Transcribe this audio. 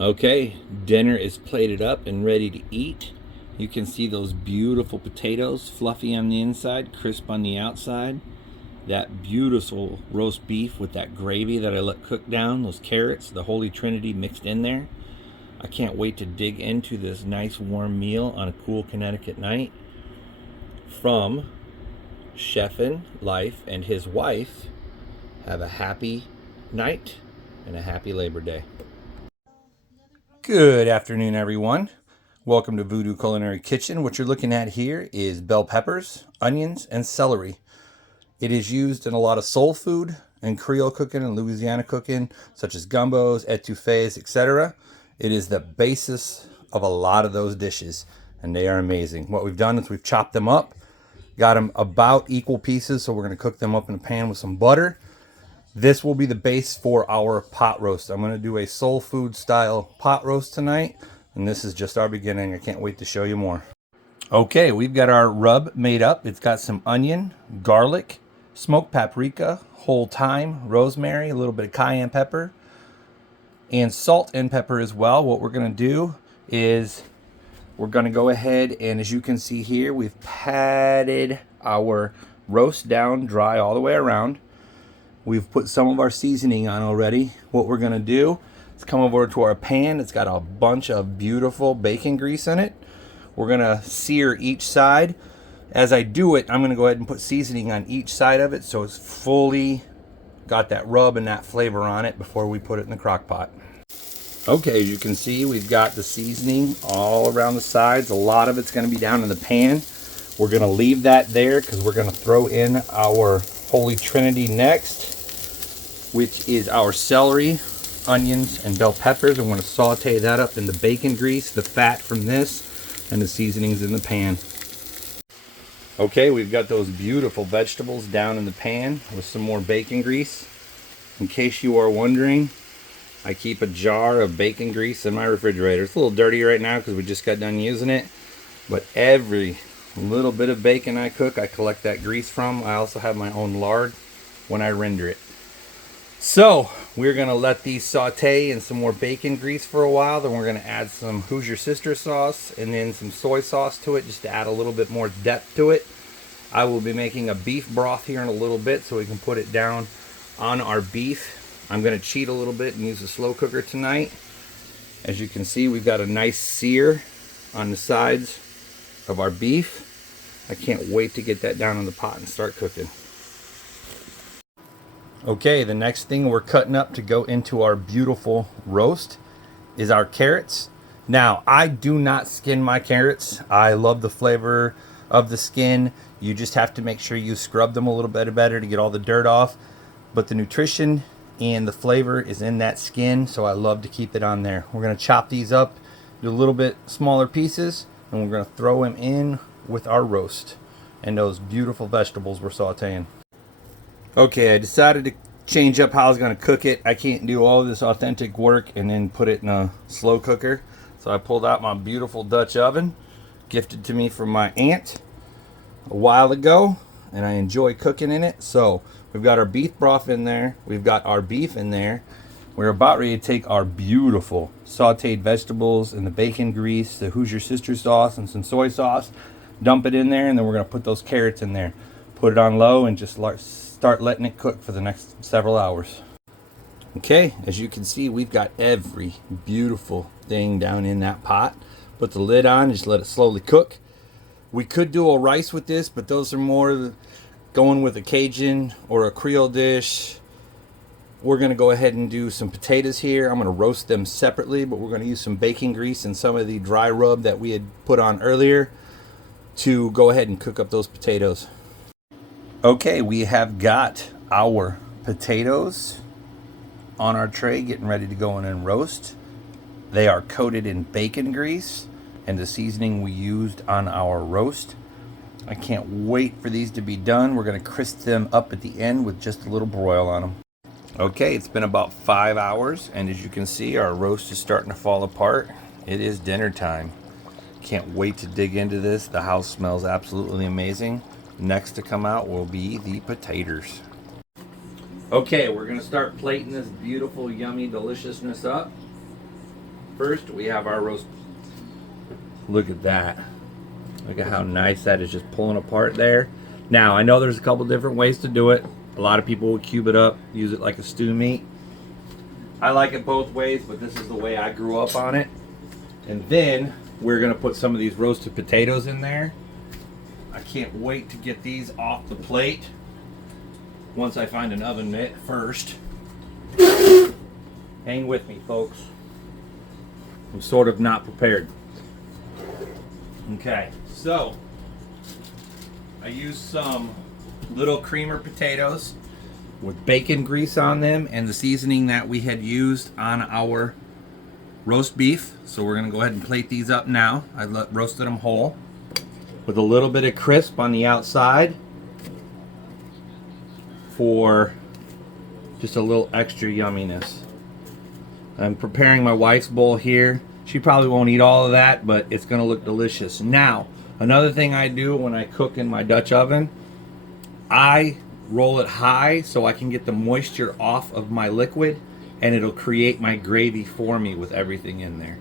Okay, dinner is plated up and ready to eat. You can see those beautiful potatoes, fluffy on the inside, crisp on the outside. That beautiful roast beef with that gravy that I let cook down, those carrots, the Holy Trinity mixed in there. I can't wait to dig into this nice warm meal on a cool Connecticut night. From Chefin' Life and his wife, have a happy night and a happy Labor Day. Good afternoon, everyone. Welcome to Voodoo Culinary Kitchen. What you're looking at here is bell peppers, onions, and celery. It is used in a lot of soul food and Creole cooking and Louisiana cooking, such as gumbos, etouffees, etc. It is the basis of a lot of those dishes, and they are amazing. What we've done is we've chopped them up, got them about equal pieces, so we're going to cook them up in a pan with some butter. This will be the base for our pot roast. I'm going to do a soul food style pot roast tonight, and this is just our beginning. I can't wait to show you more. Okay, we've got our rub made up. It's got some onion, garlic, smoked paprika, whole thyme, rosemary, a little bit of cayenne pepper, and salt and pepper as well. What we're going to do is we're going to go ahead and, as you can see here, we've patted our roast down dry all the way around. We've put some of our seasoning on already. What we're going to do is come over to our pan. It's got a bunch of beautiful bacon grease in it. We're going to sear each side. As I do it, I'm going to go ahead and put seasoning on each side of it so it's fully got that rub and that flavor on it before we put it in the crock pot. Okay, as you can see, we've got the seasoning all around the sides. A lot of it's going to be down in the pan. We're going to leave that there because we're going to throw in our Holy Trinity next, which is our celery, onions, and bell peppers. I'm going to saute that up in the bacon grease, the fat from this, and the seasonings in the pan. Okay, we've got those beautiful vegetables down in the pan with some more bacon grease. In case you are wondering, I keep a jar of bacon grease in my refrigerator. It's a little dirty right now because we just got done using it, but every little bit of bacon I cook, I collect that grease from. I also have my own lard when I render it. So we're going to let these saute in some more bacon grease for a while. Then we're going to add some Who's Your Sister sauce and then some soy sauce to it just to add a little bit more depth to it. I will be making a beef broth here in a little bit so we can put it down on our beef. I'm going to cheat a little bit and use a slow cooker tonight. As you can see, we've got a nice sear on the sides of our beef. I can't wait to get that down in the pot and start cooking. Okay, the next thing we're cutting up to go into our beautiful roast is our carrots. Now, I do not skin my carrots. I love the flavor of the skin. You just have to make sure you scrub them a little bit better to get all the dirt off. But the nutrition and the flavor is in that skin, so I love to keep it on there. We're going to chop these up into a little bit smaller pieces, and we're going to throw them in with our roast and those beautiful vegetables we're sauteing. Okay, I decided to change up how I was going to cook it. I can't do all of this authentic work and then put it in a slow cooker. So I pulled out my beautiful Dutch oven, gifted to me from my aunt a while ago, and I enjoy cooking in it. So we've got our beef broth in there. We've got our beef in there. We're about ready to take our beautiful sauteed vegetables and the bacon grease, the Who's Your Sister sauce, and some soy sauce. Dump it in there, and then we're going to put those carrots in there. Put it on low and just start letting it cook for the next several hours. Okay, as you can see, we've got every beautiful thing down in that pot. Put the lid on, just let it slowly cook. We could do a rice with this, but those are more going with a Cajun or a Creole dish. We're going to go ahead and do some potatoes here. I'm going to roast them separately, but we're going to use some bacon grease and some of the dry rub that we had put on earlier to go ahead and cook up those potatoes. Okay, we have got our potatoes on our tray getting ready to go in and roast. They are coated in bacon grease and the seasoning we used on our roast. I can't wait for these to be done. We're going to crisp them up at the end with just a little broil on them. Okay, it's been about 5 hours, and as you can see, our roast is starting to fall apart. It is dinner time. Can't wait to dig into this. The house smells absolutely amazing. Next to come out will be the potatoes. Okay, we're going to start plating this beautiful, yummy deliciousness up. First, we have our roast. Look at that. Look at how nice that is, just pulling apart there. Now, I know there's a couple different ways to do it. A lot of people would cube it up, use it like a stew meat. I like it both ways, but this is the way I grew up on it. And then we're gonna put some of these roasted potatoes in there. I can't wait to get these off the plate once I find an oven mitt first. Hang with me, folks. I'm sort of not prepared. Okay, so I used some little creamer potatoes with bacon grease on them and the seasoning that we had used on our roast beef. So we're gonna go ahead and plate these up now. I roasted them whole with a little bit of crisp on the outside for just a little extra yumminess. I'm preparing my wife's bowl here. She probably won't eat all of that, but it's gonna look delicious. Now, another thing I do when I cook in my Dutch oven, I roll it high so I can get the moisture off of my liquid, and it'll create my gravy for me with everything in there.